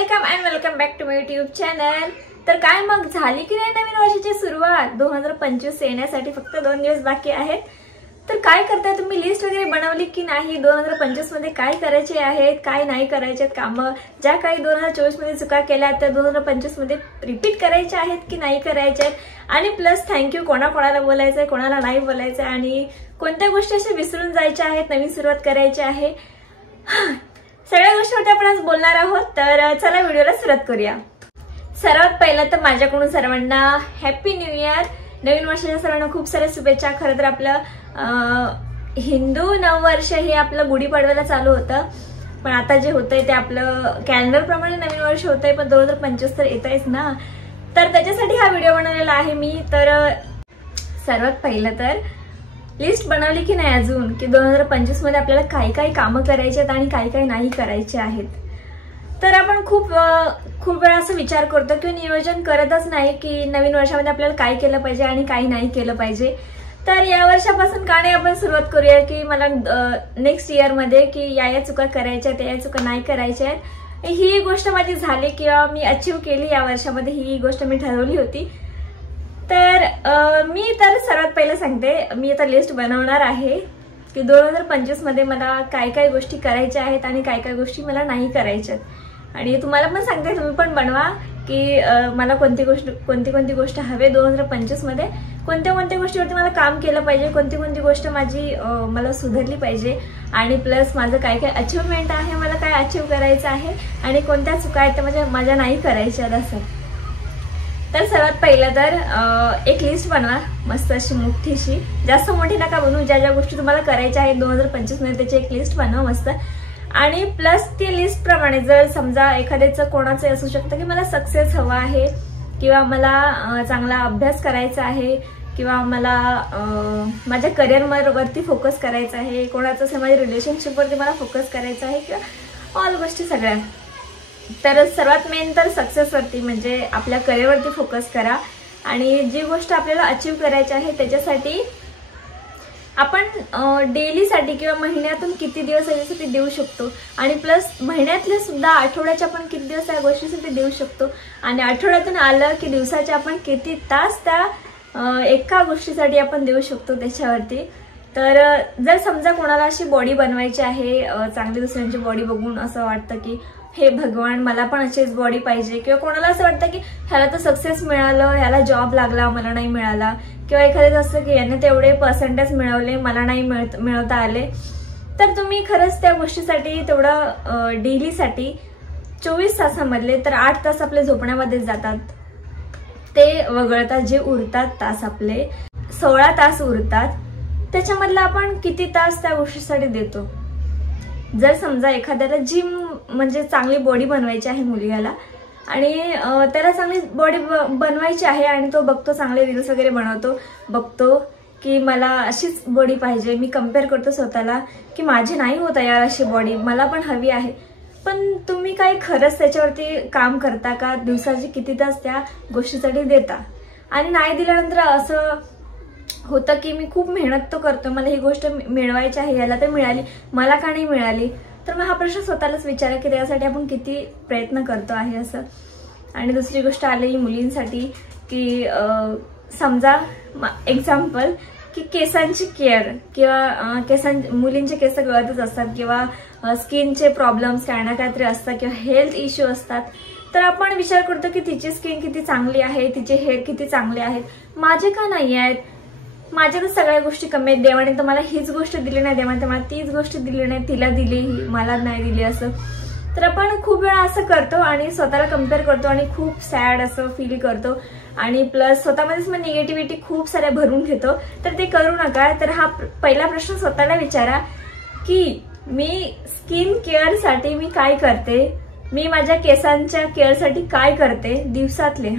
Welcome back to my YouTube channel. तर काय मग झाली की नाही नवीन वर्षाची सुरुवात? 2025 येण्यासाठी फक्त 2 दिवस बाकी आहेत। तर काय करताय तुम्ही? लिस्ट वगैरे बनवली की नाही? 2025 मध्ये काय करायचे आहेत, काय नाही करायचे आहेत काम, ज्या काही 2024 मध्ये चुका केल्या त्या 2025 मध्ये रिपीट करायचे आहेत की नाही करायचे आहेत, आणि प्लस थँक्यू कोणाकोणाला बोलायचंय, कोणाला नाही बोलायचंय, आणि कोणत्या गोष्टी अशा विसरून जायच्या आहेत, नवीन सुरुवात करायची आहे, सगळ्या गोष्टींवर आपण आज बोलणार आहोत। तर चला व्हिडिओला सुरुवात करूया। सर्वात पहिला तर माझ्याकडून सर्वांना हॅपी न्यू इयर, नवीन वर्षाच्या सर्वांना खूप साऱ्या शुभेच्छा। खरं तर आपलं हिंदू नववर्ष हे आपलं गुढीपाडव्याला चालू होतं, पण आता जे होतंय ते आपलं कॅलेंडर प्रमाणे नवीन वर्ष होतंय, पण 2025 तर येतंयच ना, तर त्याच्यासाठी हा व्हिडिओ बनवलेला आहे मी। तर सर्वात पहिलं तर लिस्ट बनवली की नाही अजून, की 2025 मध्ये आपल्याला काय काय कामं करायची आहेत आणि काय काय नाही करायचे आहेत। तर आपण खूप वेळा असं विचार करतो किंवा नियोजन करतच नाही की नवीन वर्षामध्ये आपल्याला काय केलं पाहिजे आणि काय नाही केलं पाहिजे। तर या वर्षापासून का नाही आपण सुरुवात करूया की मला नेक्स्ट इयर मध्ये की या चुका करायच्या आहेत, या चुका नाही करायच्या आहेत। ही गोष्ट माझी झाली किंवा मी अचीव केली या वर्षामध्ये, ही गोष्ट मी ठरवली होती। तर मी तर सर्वात पहिलं सांगते, मी आता लिस्ट बनवणार आहे की 2025 मध्ये मला काय काय गोष्टी करायच्या आहेत आणि काय काय गोष्टी मला नाही करायच्या आहेत। आणि तुम्हाला पण सांगते, तुम्ही पण बनवा की मला कोणती गोष्ट हवे 2025 मध्ये, कोणत्या गोष्टीवरती मला काम केलं पाहिजे, कोणती गोष्ट माझी मला सुधारली पाहिजे, आणि प्लस माझं काय काय अचीवमेंट आहे, मला काय अचीव करायचं आहे, आणि कोणत्या चुका आहेत त्या माझ्या नाही करायच्या असं। तर सर्वात पहिलं तर एक लिस्ट बनवा मस्त अशी मोठीशी, जास्त मोठी नका बनवू, ज्या ज्या गोष्टी तुम्हाला करायच्या आहेत 2025 मध्ये त्याची एक लिस्ट बनवा मस्त। आणि प्लस ती लिस्ट प्रमाणे जर समजा एखाद्याचं कोणाचं असू शकतं की मला सक्सेस हवा आहे, किंवा मला चांगला अभ्यास करायचा आहे, किंवा मला माझ्या करिअरवरती फोकस करायचा आहे, कोणाचं असं माझ्या रिलेशनशिपवरती मला फोकस करायचा आहे, किंवा ऑल गोष्टी सगळ्या। तर सर्वात मेन तर सक्सेसवरती म्हणजे आपल्या करिअरवरती फोकस करा, आणि जी गोष्ट आपल्याला अचीव करायची आहे त्याच्यासाठी आपण डेलीसाठी किंवा महिन्यातून किती दिवस याच्यासाठी देऊ शकतो, आणि प्लस महिन्यातले सुद्धा आठवड्याचे आपण किती दिवस या गोष्टीसाठी देऊ शकतो, आणि आठवड्यातून आलं की दिवसाचे आपण किती तास त्या एका गोष्टीसाठी आपण देऊ शकतो त्याच्यावरती। तर जर समजा कोणाला अशी बॉडी बनवायची आहे, चांगली दुसऱ्यांची बॉडी बघून असं वाटतं की हे भगवान मला पण अशीच बॉडी पाहिजे, किंवा कोणाला असं वाटतं की ह्याला तर सक्सेस मिळालं, ह्याला जॉब लागला मला नाही मिळाला, किंवा एखाद्याचं असतं की याने तेवढे पर्सेंटेज मिळवले मला नाही मिळवता आले, तर तुम्ही खरंच त्या गोष्टीसाठी तेवढं डेलीसाठी 24 तासामधले तर 8 तास आपले झोपण्यामध्ये जातात, ते वगळता जे उरतात तास आपले 16 तास उरतात, त्याच्यामधला आपण किती तास त्या गोष्टीसाठी देतो। जर समजा एखाद्याला जिम म्हणजे चांगली बॉडी बनवायची आहे मुलग्याला, आणि त्याला चांगली बॉडी बनवायची आहे, आणि तो बघतो चांगले रील्स वगैरे बघतो की मला अशीच बॉडी पाहिजे, मी कम्पेअर करतो स्वतःला की माझी नाही होत यार अशी बॉडी, मला पण हवी आहे, पण तुम्ही काय खरंच त्याच्यावरती काम करता का? दिवसाचे किती तास त्या गोष्टीसाठी देता? आणि नाही दिल्यानंतर असं होतं की मी खूप मेहनत तो करतो, मला ही गोष्ट मिळवायची आहे, याला तर मिळाली, मला का नाही मिळाली? तर मग हा प्रश्न स्वतःलाच विचारा की त्यासाठी आपण किती प्रयत्न करतो आहे असं। आणि दुसरी गोष्ट आली मुलींसाठी की समजा एक्झाम्पल की केसांची केअर, किंवा मुलींचे केस गळतच असतात, किंवा स्किनचे प्रॉब्लेम्स काय ना काहीतरी असतात, किंवा हेल्थ इश्यू असतात, तर आपण विचार करतो की तिची स्किन किती चांगली आहे, तिचे हेअर किती चांगले आहेत, माझे का नाही आहेत, माझ्या तर सगळ्या गोष्टी कमी आहेत, देवाने तर मला हीच गोष्ट दिली नाही, देवाने तर मला तीच गोष्ट दिली नाही, तिला दिली मला नाही दिली असं। तर आपण खूप वेळा असं करतो आणि स्वतःला कम्पेअर करतो आणि खूप सॅड असं फील करतो, आणि प्लस स्वतःमध्येच मग निगेटिव्हिटी खूप साऱ्या भरून घेतो। तर ते करू नका। तर हा पहिला प्रश्न स्वतःला विचारा की मी स्किन केअरसाठी मी काय करते, मी माझ्या केसांच्या केअरसाठी काय करते दिवसातले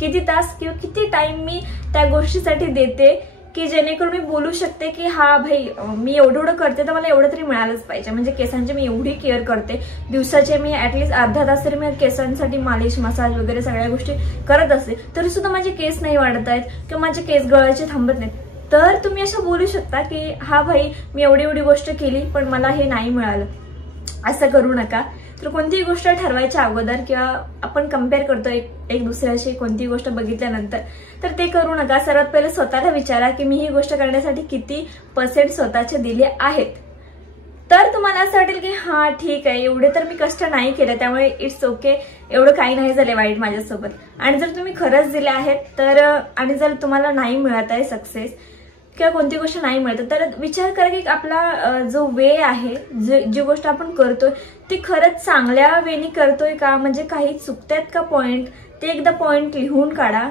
किती तास किंवा किती टाइम मी त्या गोष्टीसाठी देते, की जेणेकरून मी बोलू शकते की हा भाई मी एवढं करते तर मला एवढं तरी मिळालंच पाहिजे, म्हणजे केसांची मी एवढी केअर करते, दिवसाचे मी ऍटलीस्ट अर्धा तास तरी मी केसांसाठी मालिश मसाज वगैरे सगळ्या गोष्टी करत असते, तरी सुद्धा माझे केस नाही वाढत आहेत किंवा माझे केस गळायचे थांबत नाहीत। तर तुम्ही असं बोलू शकता की हा भाई मी एवढी गोष्ट केली पण मला हे नाही मिळालं, असं करू नका. तर कोणतीही गोष्ट ठरवायच्या अगोदर किंवा आपण कम्पेअर करतो एक दुसऱ्याशी कोणतीही गोष्ट बघितल्यानंतर, तर ते करू नका. सर्वात पहिले स्वतःला विचारा की मी ही गोष्ट करण्यासाठी किती % स्वतःचे दिले आहेत. तर तुम्हाला असं वाटेल की हा ठीक आहे, एवढे तर मी कष्ट नाही केले, त्यामुळे इट्स ओके, एवढं काही नाही झाले वाईट माझ्यासोबत. आणि जर तुम्ही खरंच दिले आहेत तर, आणि जर तुम्हाला नाही मिळत आहे सक्सेस किंवा कोणती गोष्ट नाही मिळत, तर विचार करा की आपला जो वे आहे, जी गोष्ट आपण करतोय ती खरंच चांगल्या वेनी करतोय का, म्हणजे काही चुकतायत का पॉइंट, ते एकदा पॉइंट लिहून काढा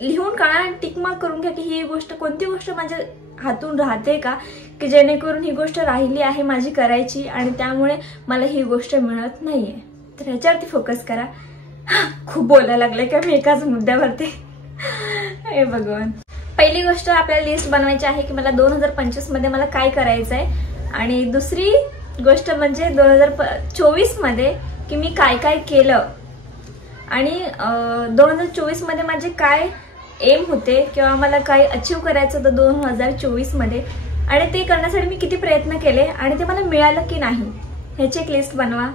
आणि टिक मार्क करून घ्या की ही गोष्ट, कोणती गोष्ट माझ्या हातून राहते का, की जेणेकरून ही गोष्ट राहिली आहे माझी करायची आणि त्यामुळे मला ही गोष्ट मिळत नाहीये. तर ह्याच्यावरती फोकस करा. खूप बोलायला लागले का मी एकाच मुद्द्यावरती. हे भगवान. पहिली गोष्ट आपल्याला लिस्ट बनवायची आहे की मला 2025 मध्ये मला काय करायचं आहे, आणि दुसरी गोष्ट म्हणजे 2024 मध्ये की मी काय काय केलं, आणि 2024 मध्ये माझे काय एम होते किंवा मला काय अचीव करायचं होतं 2024 मध्ये, आणि ते करण्यासाठी मी किती प्रयत्न केले आणि ते मला मिळालं की नाही, ह्याची एक लिस्ट बनवा.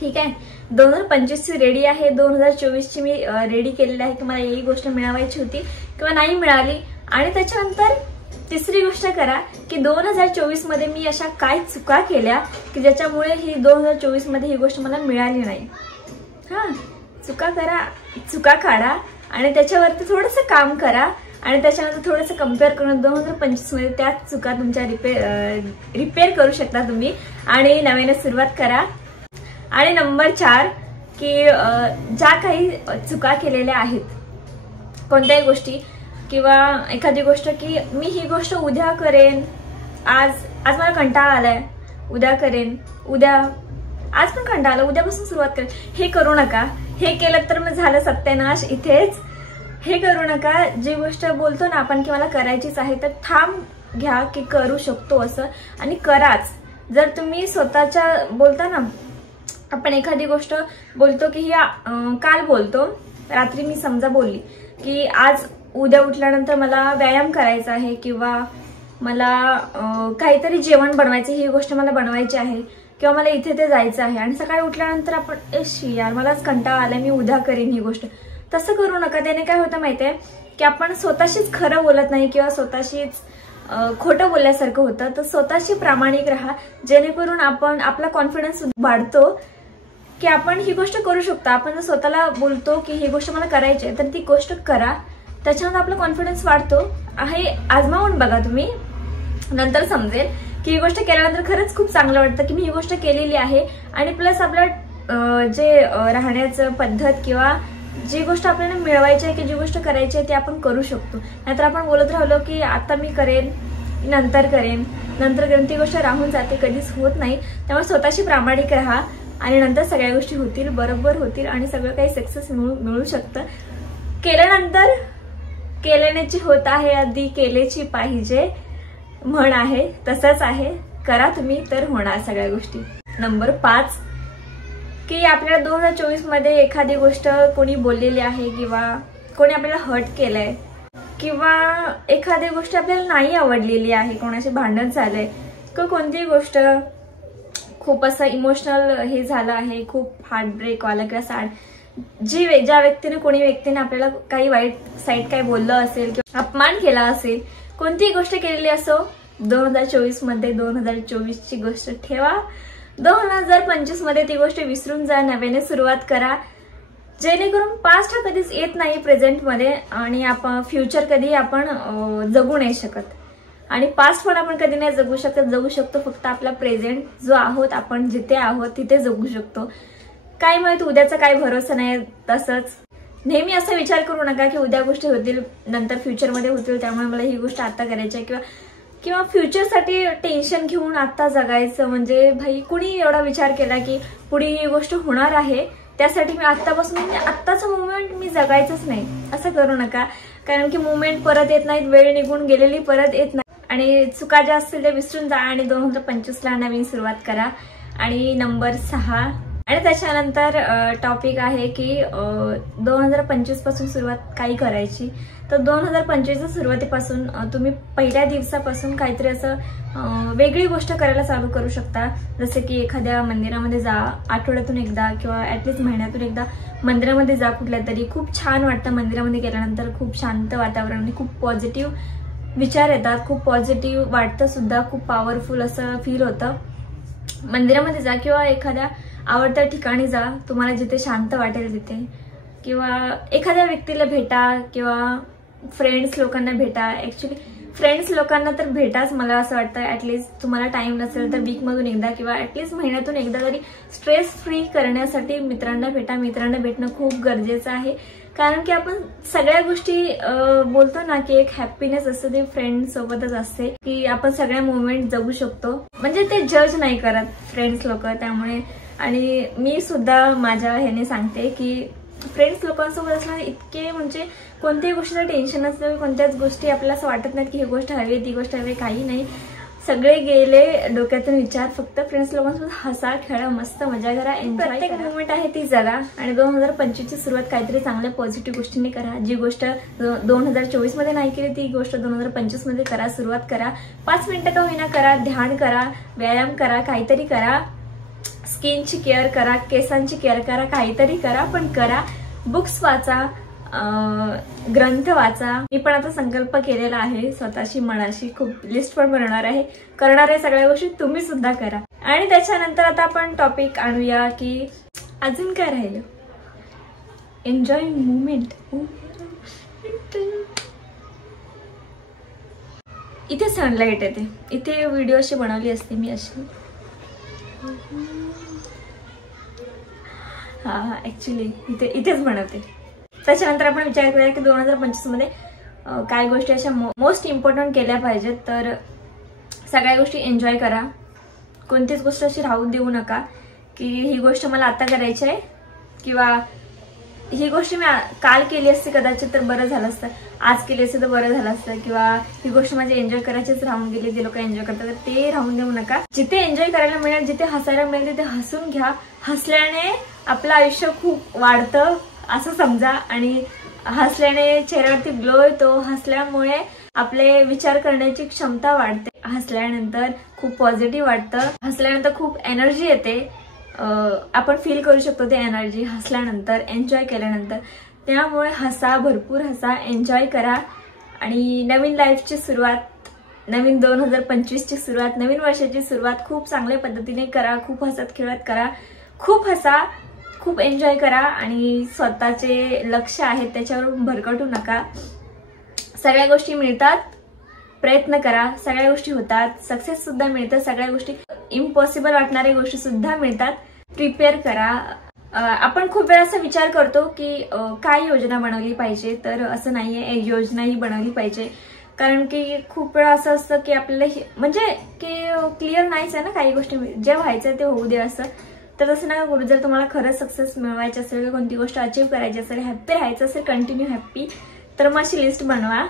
ठीक आहे. 2025 ची रेडी आहे, 2024 ची मी रेडी केलेली आहे की मला ही गोष्ट मिळवायची होती किंवा नाही मिळाली. आणि त्याच्यानंतर तिसरी गोष्ट करा की 2024 मध्ये मी अशा काय चुका केल्या की ज्याच्यामुळे ही 2024 मध्ये ही गोष्ट मला मिळाली नाही. चुका करा, चुका काढा आणि त्याच्यावरती थोडंसं काम करा, आणि त्याच्यानंतर थोडंसं कम्पेअर करून 2025 मध्ये त्या चुका तुमच्या रिपेअर करू शकता तुम्ही आणि नव्याने सुरुवात करा. आणि नंबर 4 की ज्या काही चुका केलेल्या आहेत कोणत्याही गोष्टी किंवा एखादी गोष्ट की मी ही गोष्ट उद्या करेन, आज मला कंटाळा आलाय, उद्या करेन, आज पण कंटाळा आला, उद्यापासून सुरुवात करेन, हे करू नका. हे केलं तर मग झालं सत्यानाश इथेच. हे करू नका. जी गोष्ट बोलतो ना आपण की मला करायचीच आहे, तर थांब घ्या की करू शकतो असं आणि कराच. जर तुम्ही स्वतःच्या बोलता ना, आपण एखादी गोष्ट बोलतो की काल बोलतो, रात्री मी समजा बोलली की आज उद्या उठल्यानंतर मला व्यायाम करायचा आहे किंवा मला काहीतरी जेवण बनवायचं, ही गोष्ट मला बनवायची आहे किंवा मला इथे ते जायचं आहे, आणि सकाळी उठल्यानंतर आपण यार मलाच कंटाळा आलाय, मी उद्या करेन ही गोष्ट. तसं करू नका. त्याने काय होतं माहितीये की आपण स्वतःशीच खरं बोलत नाही किंवा स्वतःशीच खोटं बोलल्यासारखं होतं. तर स्वतःशी प्रामाणिक राहा, जेणेकरून आपला कॉन्फिडन्स वाढतो की आपण ही गोष्ट करू शकतो. आपण जर स्वतःला बोलतो की ही गोष्ट मला करायची आहे, तर ती गोष्ट करा. त्याच्यानंतर आपला कॉन्फिडन्स वाढतो. हे आजमावून बघा तुम्ही, नंतर समजेल की ही गोष्ट केल्यानंतर खरंच खूप चांगलं वाटतं की मी ही गोष्ट केलेली आहे. आणि प्लस आपलं जे राहण्याचं पद्धत किंवा जी गोष्ट आपल्याला मिळवायची आहे की जी गोष्ट करायची आहे ती आपण करू शकतो. नाहीतर आपण बोलत राहिलो की आता मी करेन, नंतर करेन, ती गोष्ट राहून जाते, कधीच होत नाही. त्यामुळे स्वतःशी प्रामाणिक राहा आणि नंतर सगळ्या गोष्टी होतील, बरोबर होतील आणि सगळं काही सक्सेस मिळू शकतं. केल्यानंतर केल्यानेची होत आहे, आधी केलेची पाहिजे म्हण आहे, तसंच आहे. करा तुम्ही तर होणार सगळ्या गोष्टी. नंबर 5 की आपल्याला 2024 मध्ये एखादी गोष्ट कोणी बोललेली आहे किंवा कोणी आपल्याला हर्ट केलंय किंवा एखादी गोष्ट आपल्याला नाही आवडलेली आहे, कोणाशी भांडण झालंय किंवा कोणतीही गोष्ट खूप असं इमोशनल हे झालं आहे, खूप हार्टब्रेक वाला किंवा सॅड, ज्या कोणी व्यक्तीने आपल्याला काही वाईट साईड काय बोललं असेल किंवा अपमान केला असेल, कोणतीही गोष्ट केलेली असो, 2024 मध्ये 2024 ची गोष्ट ठेवा. 2025 मध्ये ती गोष्ट विसरून जा, नव्याने सुरुवात करा. जेणेकरून पास्ट हा कधीच येत नाही प्रेझेंट मध्ये, आणि आपण फ्युचर कधी आपण जगू नाही शकत, आणि पास्ट पण आपण कधी नाही जगू शकतो फक्त आपला प्रेझेंट जो आहोत, आपण जिथे आहोत तिथे जगू शकतो. काय माहित उद्याचा काय भरोसा नाही. तसंच नेहमी असा विचार करू नका की उद्या गोष्टी होतील, नंतर फ्युचरमध्ये होतील, त्यामुळे मला ही गोष्ट आता करायची आहे किंवा फ्युचरसाठी टेन्शन घेऊन आता जगायचं. म्हणजे भाई कुणी एवढा विचार केला की पुढे ही गोष्ट होणार आहे, त्यासाठी मी आत्तापासून आत्ताचं मुवमेंट मी जगायचंच नाही, असं करू नका. कारण की मुवमेंट परत येत नाहीत, वेळ निघून गेलेली परत येत नाही, आणि चुका ज्या असतील त्या विसरून जा आणि 2025 ला नवीन सुरुवात करा. आणि नंबर 6 आणि त्याच्यानंतर टॉपिक आहे की 2025 पासून सुरुवात काही करायची. तर 2025च्या सुरुवातीपासून तुम्ही पहिल्या दिवसापासून काहीतरी असं वेगळी गोष्ट करायला चालू करू शकता. जसे की एखाद्या मंदिरामध्ये जा, आठवड्यातून एकदा किंवा ऍटलीस्ट महिन्यातून एकदा मंदिरामध्ये जा कुठल्या तरी. खूप छान वाटतं मंदिरामध्ये गेल्यानंतर. खूप शांत वातावरण आणि खूप पॉझिटिव्ह विचार येतात, खूप पॉझिटिव्ह वाटतं सुद्धा, खूप पॉवरफुल असं फील होतं. मंदिरामध्ये जा किंवा एखाद्या आवडत्या ठिकाणी जा, तुम्हाला जिथे शांत वाटेल तिथे, किंवा एखाद्या व्यक्तीला भेटा किंवा फ्रेंड्स लोकांना भेटा. ऍक्च्युली फ्रेंड्स लोकांना तर भेटाच मला असं वाटतं. ऍटलीस्ट तुम्हाला टाइम नसेल तर वीकमधून एकदा किंवा ऍटलीस्ट महिन्यातून एकदा तरी स्ट्रेस फ्री करण्यासाठी मित्रांना भेटा. मित्रांना भेटणं खूप गरजेचं आहे, कारण की आपण सगळ्या गोष्टी बोलतो ना की एक हॅपीनेस असते ते फ्रेंड सोबतच असते, की आपण सगळ्या मोमेंट जगू शकतो. म्हणजे ते जज नाही करत फ्रेंड्स लोक. त्यामुळे आणि मी सुद्धा माझ्या ह्याने सांगते की फ्रेंड्स लोकांसोबत असणं इतके म्हणजे कोणत्याही गोष्टीचं टेन्शन नसतं, कोणत्याच गोष्टी आपल्याला असं वाटत नाही की ही गोष्ट हवी ती गोष्ट हवी, काही नाही. सगळे गेले डोक्यातून विचार. फक्त फ्रेंड्स लोकांसोबत हसा खेळा, मस्त मजा करा, एन्जॉय. प्रत्येक मोमेंट आहे ती जगा. आणि 2025ची सुरुवात काहीतरी चांगल्या पॉझिटिव्ह गोष्टींनी करा. जी गोष्ट 2024 मध्ये नाही केली ती गोष्ट 2025 मध्ये करा, सुरुवात करा. 5 मिनिटं का होईना करा, ध्यान करा, व्यायाम करा, काहीतरी करा. स्किनची केअर करा, केसांची केअर करा, काहीतरी करा, पण करा. बुक्स वाचा, ग्रंथ वाचा. मी पण आता संकल्प केलेला आहे स्वतःशी मनाशी, खूप लिस्ट पण बनवणार आहे. करणार आहे सगळ्या गोष्टी तुम्ही सुद्धा करा. आणि त्याच्यानंतर आता आपण टॉपिक आणूया की अजून काय राहिलं, एन्जॉय मुमेंट. इथे सनलाइट येते, इथे व्हिडिओ अशी बनवली असते मी अशी. हा ऍक्च्युली इथेच बनवते. त्याच्यानंतर आपण विचार करूया की 2025 मध्ये काय गोष्टी अशा मोस्ट इम्पॉर्टंट केल्या पाहिजेत. तर सगळ्या गोष्टी एन्जॉय करा. कोणतीच गोष्ट अशी राहून देऊ नका की ही गोष्ट मला आता करायची आहे, किंवा ही गोष्ट मी काल केली असती कदाचित तर बरं झालं असतं, आज केली असती तर बरं झालं असतं, किंवा ही गोष्ट माझी एन्जॉय करायचीच राहून गेली, ते लोक एन्जॉय करतात, तर ते राहून देऊ नका. जिथे एन्जॉय करायला मिळेल, जिथे हसायला मिळेल तिथे हसून घ्या. हसल्याने आपलं आयुष्य खूप वाढतं असं समजा. आणि हसल्याने चेहऱ्यावरती ग्लो येतो. हसल्यामुळे आपले विचार करण्याची क्षमता वाढते. हसल्यानंतर खूप पॉझिटिव्ह वाटतं. हसल्यानंतर खूप एनर्जी येते. आपण फील करू शकतो ते एनर्जी हसल्यानंतर, एन्जॉय केल्यानंतर. त्यामुळे हसा, भरपूर हसा, एन्जॉय करा. आणि नवीन लाईफची सुरुवात, नवीन 2025ची सुरुवात, नवीन वर्षाची सुरुवात खूप चांगल्या पद्धतीने करा. खूप हसत खेळत करा, खूप हसा, खूप एन्जॉय करा. आणि स्वतःचे लक्ष आहेत त्याच्यावर भरकटू नका. सगळ्या गोष्टी मिळतात, प्रयत्न करा. सगळ्या गोष्टी होतात, सक्सेस सुद्धा मिळतं. सगळ्या गोष्टी इम्पॉसिबल वाटणाऱ्या गोष्टी सुद्धा मिळतात. प्रिपेअर करा. आपण खूप वेळा असा विचार करतो की काय योजना बनवली पाहिजे, तर असं नाहीये, योजनाही बनवली पाहिजे. कारण की खूप वेळा असं असतं की आपल्याला म्हणजे की क्लिअर नाहीच आहे ना काही गोष्टी, जे व्हायचं ते होऊ दे असं. तर तसं नका करू. जर तुम्हाला खरंच सक्सेस मिळवायची असेल, कोणती गोष्ट अचीव्ह करायची असेल, हॅप्पी राहायचं असेल, कंटिन्यू हॅप्पी, तर मग अशी लिस्ट बनवा.